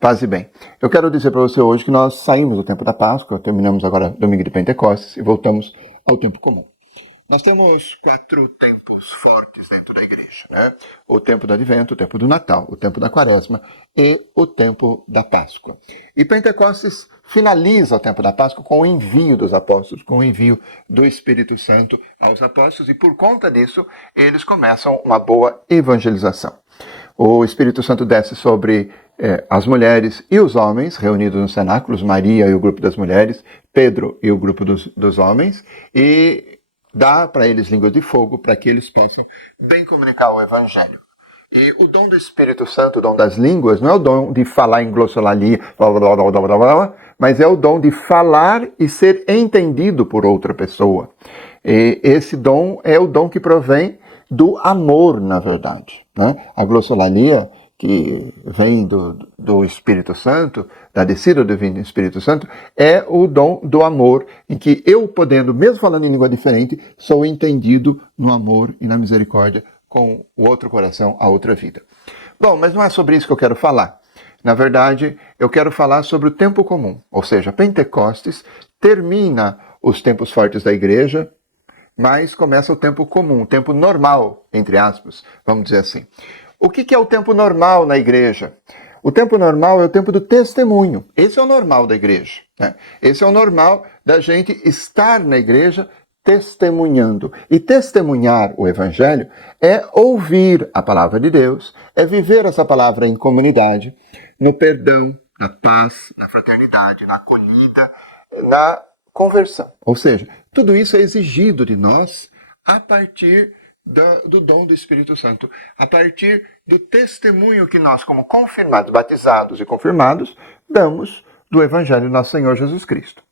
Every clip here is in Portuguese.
Paz e bem. Eu quero dizer para você hoje que nós saímos do tempo da Páscoa, terminamos agora domingo de Pentecostes e voltamos ao tempo comum. Nós temos 4 tempos fortes dentro da igreja, né? O tempo do Advento, o tempo do Natal, o tempo da Quaresma e o tempo da Páscoa. E Pentecostes finaliza o tempo da Páscoa com o envio dos apóstolos, com o envio do Espírito Santo aos apóstolos, e por conta disso, eles começam uma boa evangelização. O Espírito Santo desce sobre as mulheres e os homens, reunidos nos cenáculos, Maria e o grupo das mulheres, Pedro e o grupo dos homens, e dá para eles línguas de fogo para que eles possam bem comunicar o Evangelho. E o dom do Espírito Santo, o dom das línguas, não é o dom de falar em glossolalia, mas é o dom de falar e ser entendido por outra pessoa. E esse dom é o dom que provém do amor, na verdade, né? A glossolalia, que vem do Espírito Santo, da descida do Divino Espírito Santo, é o dom do amor, em que eu, podendo, mesmo falando em língua diferente, sou entendido no amor e na misericórdia com o outro coração, a outra vida. Bom, mas não é sobre isso que eu quero falar. Na verdade, eu quero falar sobre o tempo comum, ou seja, Pentecostes termina os tempos fortes da igreja, mas começa o tempo comum, o tempo normal, entre aspas, vamos dizer assim. O que é o tempo normal na igreja? O tempo normal é o tempo do testemunho. Esse é o normal da igreja, né? Esse é o normal da gente estar na igreja testemunhando. E testemunhar o Evangelho é ouvir a palavra de Deus, é viver essa palavra em comunidade, no perdão, na paz, na fraternidade, na acolhida, na conversão. Ou seja, tudo isso é exigido de nós a partir do dom do Espírito Santo, a partir do testemunho que nós, como confirmados, batizados e confirmados, damos do Evangelho do nosso Senhor Jesus Cristo.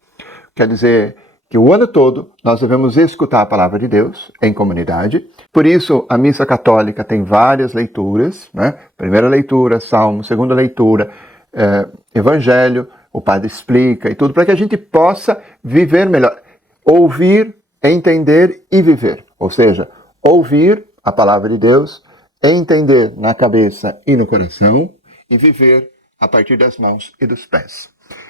Quer dizer que o ano todo nós devemos escutar a palavra de Deus em comunidade. Por isso, a missa católica tem várias leituras, né? Primeira leitura, Salmo, segunda leitura, Evangelho, o padre explica e tudo, para que a gente possa viver melhor. Ouvir, entender e viver. Ou seja, ouvir a palavra de Deus, entender na cabeça e no coração e viver a partir das mãos e dos pés.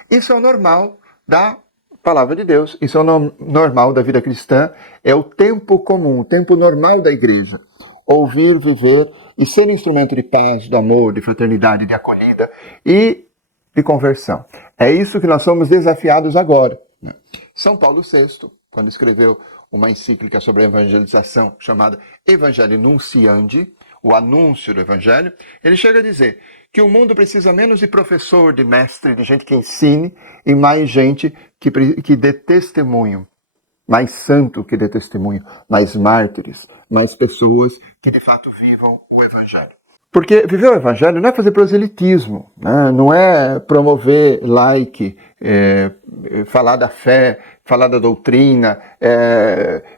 Isso é o normal da palavra de Deus, isso é o normal da vida cristã, é o tempo comum, o tempo normal da igreja. Ouvir, viver e ser instrumento de paz, de amor, de fraternidade, de acolhida e de conversão. É isso que nós somos desafiados agora, né? São Paulo VI, quando escreveu uma encíclica sobre a evangelização chamada Evangelii Nunciandi, o anúncio do Evangelho, ele chega a dizer que o mundo precisa menos de professor, de mestre, de gente que ensine, e mais gente que dê testemunho, mais santo que dê testemunho, mais mártires, mais pessoas que de fato vivam o Evangelho. Porque viver o Evangelho não é fazer proselitismo, né? Não é promover like, falar da fé, falar da doutrina.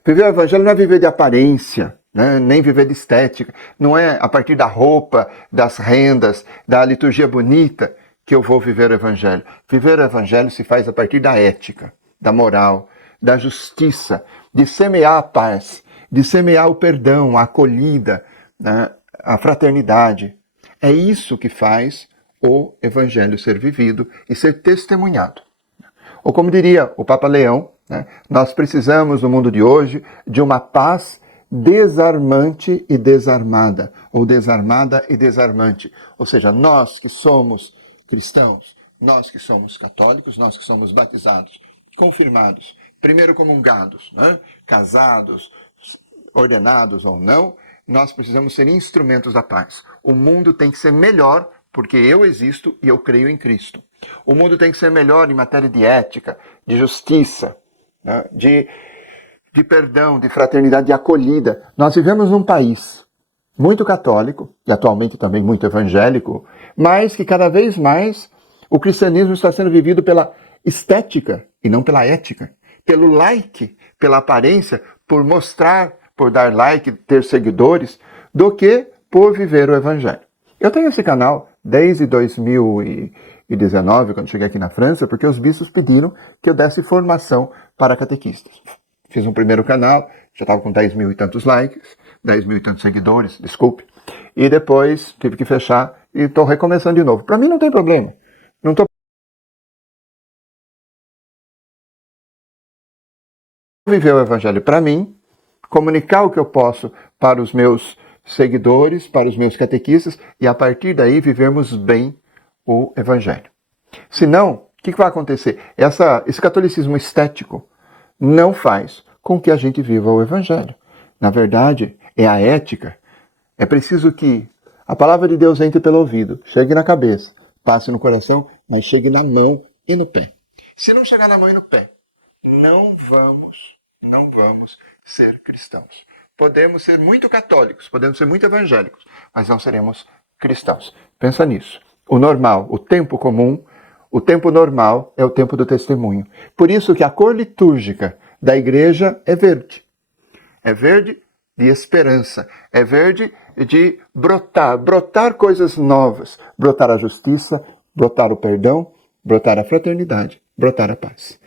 Viver o Evangelho não é viver de aparência, né? Nem viver de estética. Não é a partir da roupa, das rendas, da liturgia bonita que eu vou viver o Evangelho. Viver o Evangelho se faz a partir da ética, da moral, da justiça, de semear a paz, de semear o perdão, a acolhida, né? A fraternidade. É isso que faz o Evangelho ser vivido e ser testemunhado. Ou como diria o Papa Leão, né, nós precisamos no mundo de hoje de uma paz desarmante e desarmada, ou desarmada e desarmante. Ou seja, nós que somos cristãos, nós que somos católicos, nós que somos batizados, confirmados, primeiro comungados, né, casados, ordenados ou não, nós precisamos ser instrumentos da paz. O mundo tem que ser melhor porque eu existo e eu creio em Cristo. O mundo tem que ser melhor em matéria de ética, de justiça, né? de perdão, de fraternidade, de acolhida. Nós vivemos num país muito católico, e atualmente também muito evangélico, mas que cada vez mais o cristianismo está sendo vivido pela estética e não pela ética. Pelo like, pela aparência, por mostrar, por dar like, ter seguidores, do que por viver o Evangelho. Eu tenho esse canal desde 2019, quando cheguei aqui na França, porque os bispos pediram que eu desse formação para catequistas. Fiz um primeiro canal, já estava com 10 mil e tantos likes, 10 mil e tantos seguidores, desculpe. E depois tive que fechar e estou recomeçando de novo. Para mim não tem problema. Não estou viver o evangelho para mim, comunicar o que eu posso para os meus seguidores, para os meus catequistas, e a partir daí vivermos bem o evangelho. Senão, o que vai acontecer? Esse catolicismo estético não faz com que a gente viva o evangelho. Na verdade, é a ética. É preciso que a palavra de Deus entre pelo ouvido, chegue na cabeça, passe no coração, mas chegue na mão e no pé. Se não chegar na mão e no pé, não vamos ser cristãos. Podemos ser muito católicos, podemos ser muito evangélicos, mas não seremos cristãos. Pensa nisso. O normal, o tempo comum, o tempo normal é o tempo do testemunho. Por isso que a cor litúrgica da igreja é verde. É verde de esperança. É verde de brotar coisas novas. Brotar a justiça, brotar o perdão, brotar a fraternidade, brotar a paz.